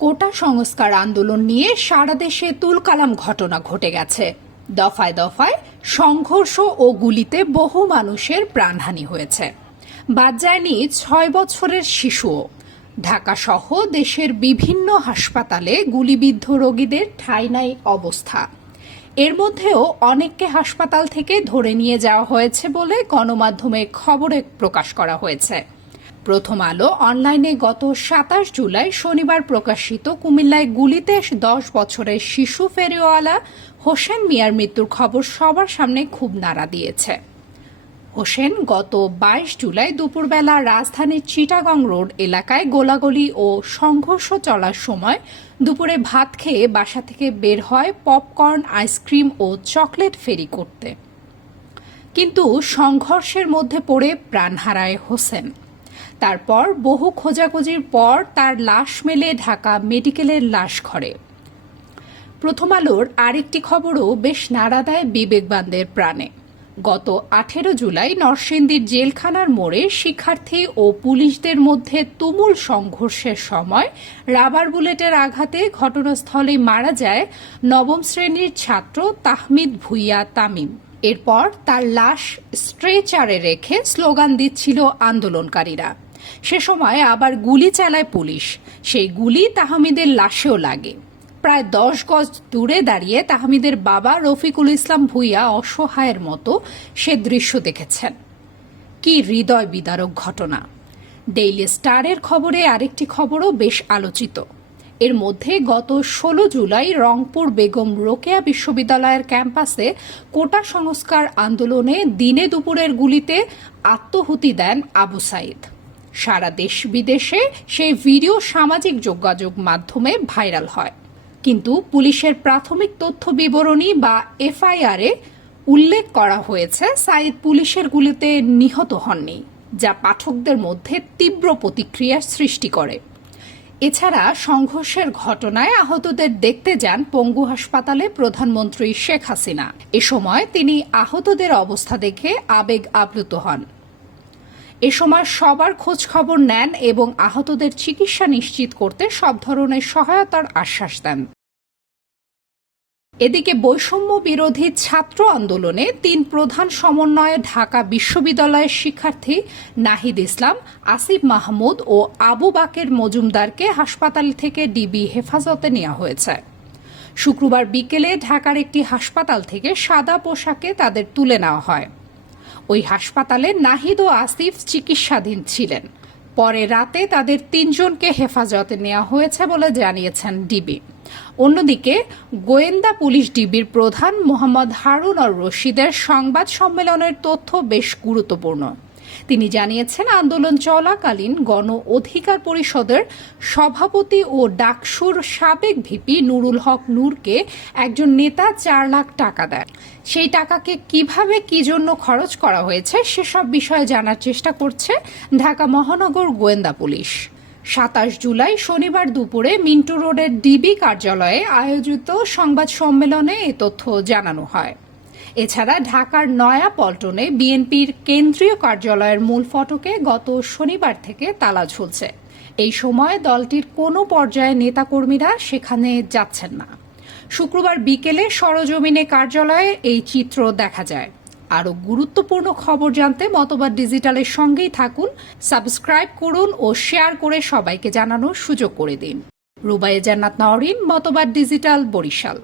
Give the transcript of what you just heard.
কোটা সংস্কার আন্দোলন নিয়ে সারা দেশে তুলকালাম ঘটনা ঘটে গেছে। দফায় দফায় সংঘর্ষ ও গুলিতে বহু মানুষের প্রাণহানি হয়েছে। বাদ যায়নি ছয় বছরের শিশুও। ঢাকা সহ দেশের বিভিন্ন হাসপাতালে গুলিবিদ্ধ রোগীদের ঠাঁই নাই অবস্থা। এর মধ্যেও অনেককে হাসপাতাল থেকে ধরে নিয়ে যাওয়া হয়েছে বলে গণমাধ্যমে খবরে প্রকাশ করা হয়েছে। প্রথম আলো অনলাইনে গত সাতাশ জুলাই শনিবার প্রকাশিত কুমিল্লায় গুলিতে দশ বছরের শিশু ফেরিওয়ালা হোসেন মিয়ার মৃত্যুর খবর সবার সামনে খুব নাড়া দিয়েছে। হোসেন গত বাইশ জুলাই দুপুরবেলা রাজধানীর চিটাগং রোড এলাকায় গোলাগুলি ও সংঘর্ষ চলার সময় দুপুরে ভাত খেয়ে বাসা থেকে বের হয় পপকর্ন, আইসক্রিম ও চকলেট ফেরি করতে। কিন্তু সংঘর্ষের মধ্যে পড়ে প্রাণ হারায় হোসেন। তারপর বহু খোঁজাখুঁজির পর তার লাশ মেলে ঢাকা মেডিকেলের লাশ ঘরে। প্রথম আলোর আরেকটি খবরও বেশ নাড়া দেয় বিবেকবানদের প্রাণে। গত আঠেরো জুলাই নরসিংদীর জেলখানার মোড়ে শিক্ষার্থী ও পুলিশদের মধ্যে তুমুল সংঘর্ষের সময় রাবার বুলেটের আঘাতে ঘটনাস্থলে মারা যায় নবম শ্রেণির ছাত্র তাহমিদ ভুইয়া তামিম। এরপর তার লাশ স্ট্রেচারে রেখে স্লোগান দিচ্ছিল আন্দোলনকারীরা। সে সময় আবার গুলি চালায় পুলিশ। সেই গুলি তাহমিদের লাশেও লাগে। প্রায় দশ গজ দূরে দাঁড়িয়ে তাহমিদের বাবা রফিকুল ইসলাম ভুইয়া অসহায়ের মতো সে দৃশ্য দেখেছেন। কি হৃদয় বিদারক ঘটনা। ডেইলি স্টারের খবরে আরেকটি খবরও বেশ আলোচিত। এর মধ্যে গত ষোলো জুলাই রংপুর বেগম রোকেয়া বিশ্ববিদ্যালয়ের ক্যাম্পাসে কোটা সংস্কার আন্দোলনে দিনে দুপুরের গুলিতে আত্মহুতি দেন আবু সাইদ। সারা দেশ বিদেশে সেই ভিডিও সামাজিক যোগাযোগ মাধ্যমে ভাইরাল হয়। কিন্তু পুলিশের প্রাথমিক তথ্য বিবরণী বা এফআইআরে উল্লেখ করা হয়েছে, সাইদ পুলিশের গুলিতে নিহত হননি, যা পাঠকদের মধ্যে তীব্র প্রতিক্রিয়ার সৃষ্টি করে। এছাড়া সংঘর্ষের ঘটনায় আহতদের দেখতে যান পঙ্গু হাসপাতালে প্রধানমন্ত্রী শেখ হাসিনা। এ সময় তিনি আহতদের অবস্থা দেখে আবেগ আপ্লুত হন। এ সময় সবার খোঁজ খবর নেন এবং আহতদের চিকিৎসা নিশ্চিত করতে সব ধরনের সহায়তার আশ্বাস দেন। এদিকে বৈষম্য বিরোধী ছাত্র আন্দোলনে তিন প্রধান সমন্বয়ে ঢাকা বিশ্ববিদ্যালয়ের শিক্ষার্থী নাহিদ ইসলাম, আসিফ মাহমুদ ও আবু বাকের মজুমদারকে হাসপাতাল থেকে ডিবি হেফাজতে নেওয়া হয়েছে। শুক্রবার বিকেলে ঢাকার একটি হাসপাতাল থেকে সাদা পোশাকে তাদের তুলে নেওয়া হয়। ওই হাসপাতালে নাহিদ ও আসিফ চিকিৎসাধীন ছিলেন। পরে রাতে তাদের তিনজনকে হেফাজতে নেওয়া হয়েছে বলে জানিয়েছেন ডিবি। অন্যদিকে, গোয়েন্দা পুলিশ ডিবির প্রধান মোহাম্মদ হারুন আর রশিদের সংবাদ সম্মেলনের তথ্য বেশ গুরুত্বপূর্ণ। তিনি জানিয়েছেন, আন্দোলন চলাকালীন গণ অধিকার পরিষদের সভাপতি ও ডাকসুর সাবেক ভিপি নুরুল হক নূরকে একজন নেতা চার লাখ টাকা দেন। সেই টাকাকে কীভাবে, কি জন্য খরচ করা হয়েছে সেসব বিষয়ে জানার চেষ্টা করছে ঢাকা মহানগর গোয়েন্দা পুলিশ। সাতাশ জুলাই শনিবার দুপুরে মিন্টু রোডের ডিবি কার্যালয়ে আয়োজিত সংবাদ সম্মেলনে এ তথ্য জানানো হয়। এছাড়া ঢাকার নয়া পল্টনে বিএনপির কেন্দ্রীয় কার্যালয়ের মূল ফটকে গত শনিবার থেকে তালা ঝুলছে। এই সময় দলটির কোনো পর্যায়ে নেতাকর্মীরা সেখানে যাচ্ছেন না। শুক্রবার বিকেলে সরজমিনে কার্যালয়ে এই চিত্র দেখা যায়। আরও গুরুত্বপূর্ণ খবর জানতে মতবাদ ডিজিটালের সঙ্গেই থাকুন, সাবস্ক্রাইব করুন ও শেয়ার করে সবাইকে জানানোর সুযোগ করে দিন। রুবাইয়ে জান্নাত নওরিন, মতবাদ ডিজিটাল বরিশাল।